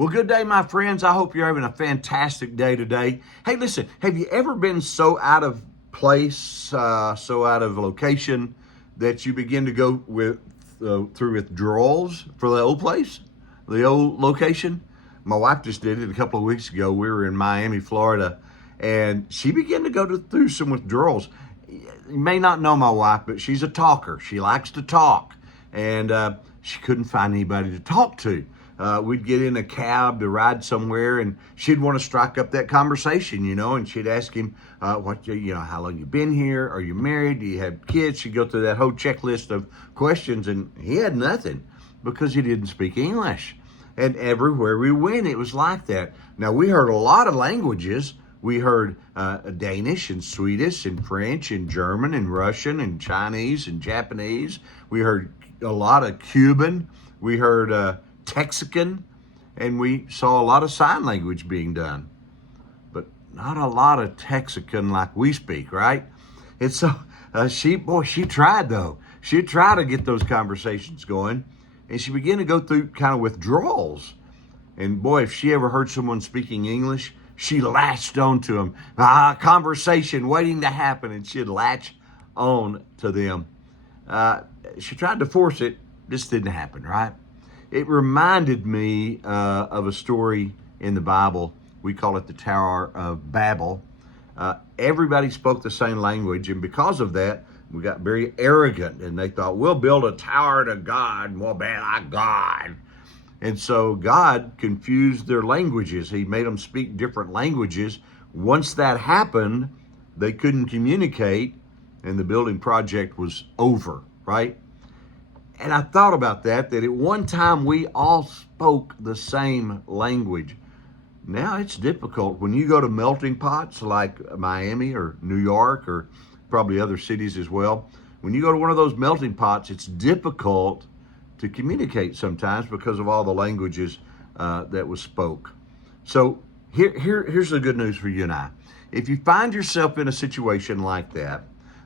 Well, good day, my friends. I hope you're having a fantastic day today. Hey, listen, have you ever been so out of place, so out of location that you begin to go through withdrawals for the old place, the old location? My wife just did it a couple of weeks ago. We were in Miami, Florida, and she began to go through some withdrawals. You may not know my wife, but she's a talker. She likes to talk, and she couldn't find anybody to talk to. We'd get in a cab to ride somewhere, and she'd want to strike up that conversation, and she'd ask him, how long you been here? Are you married? Do you have kids? She'd go through that whole checklist of questions, and he had nothing because he didn't speak English. And everywhere we went, it was like that. Now, we heard a lot of languages. We heard Danish and Swedish and French and German and Russian and Chinese and Japanese. We heard a lot of Cuban. We heard Texican, and we saw a lot of sign language being done, but not a lot of Texican like we speak, right? And so she tried though. She tried to get those conversations going, and she began to go through kind of withdrawals. And boy, if she ever heard someone speaking English, she latched on to them. Conversation waiting to happen, and she'd latch on to them. She tried to force it, just didn't happen, right? It reminded me of a story in the Bible. We call it the Tower of Babel. Everybody spoke the same language, and because of that, we got very arrogant, and they thought, we'll build a tower to God, and we'll be like God. And so God confused their languages. He made them speak different languages. Once that happened, they couldn't communicate, and the building project was over, right? And I thought about that at one time we all spoke the same language. Now it's difficult. When you go to melting pots like Miami or New York or probably other cities as well, when you go to one of those melting pots, it's difficult to communicate sometimes because of all the languages that was spoke. So here's the good news for you and I. If you find yourself in a situation like that,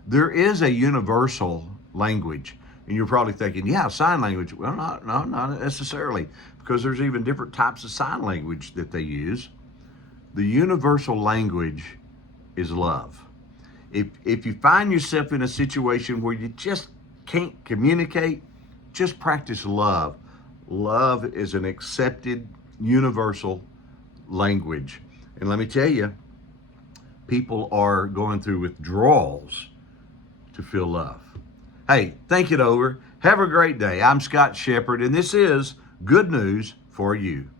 there is a universal language. And you're probably thinking, yeah, sign language. Well, not necessarily, because there's even different types of sign language that they use. The universal language is love. If you find yourself in a situation where you just can't communicate, just practice love. Love is an accepted universal language. And let me tell you, people are going through withdrawals to feel love. Hey, think it over. Have a great day. I'm Scott Shepherd, and this is Good News for You.